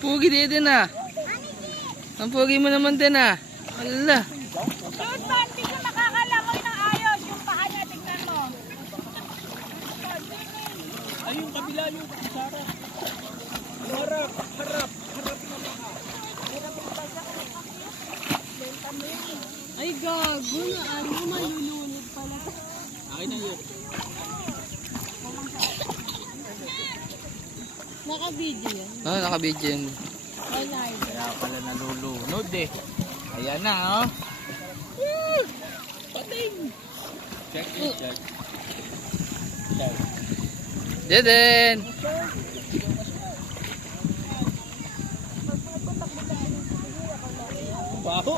Pugi din ah. Ang pugi mo naman din ah. Ala. Yun ba, hindi ko nakakalangoy ng ayos. Yung paa niya, tingnan mo. Ay, yung kabila yung sarap. Harap, harap, harap na baka. Ay, gago na. Ano, malulunod pala. Akin na yun. Naka-video yan. Oh, naka-video yun. Online. Kaya pala nalulunod eh. Ayan na oh. Pating! Check it, check. Check. Deden. Baho!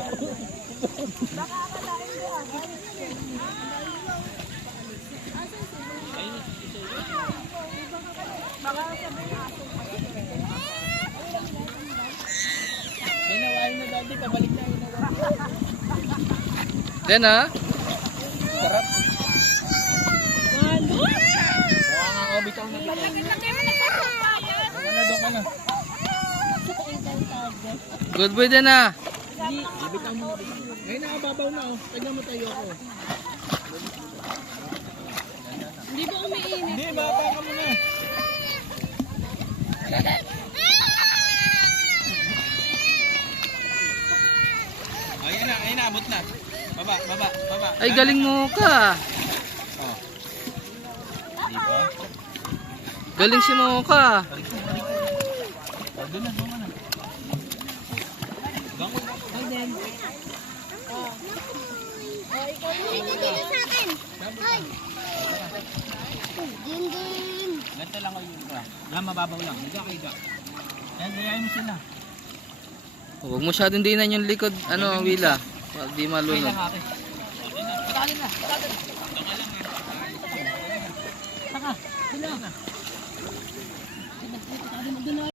Ginawain na dati, pabalik na yun. Den ah. Sarap. Malo? Mukha nga ako bitaw na bitaw. Laki mo na sa kumpayan. Doon ka na. Good boy din ah. Bitaw mo na bitaw. Ngayon nakababaw na oh. Tignan mo tayo ako. Hindi ba umiinit? Hindi, bata ka muna. Ayun na, abot na. Baba, baba, baba. Ay galing mo ka. Oh. Di ba? Galing si Mocha. Oh, doon na, doon na. Bango. Ay, then. Ganito lang kayo yun ka. Lang, mababaw lang. Higa, higa. Yan, gayahin mo sila. Huwag mo masyadong dinan yung likod, ano, Wila. Di malunod. Kailan ate? Pagkalin na. Saka, sila.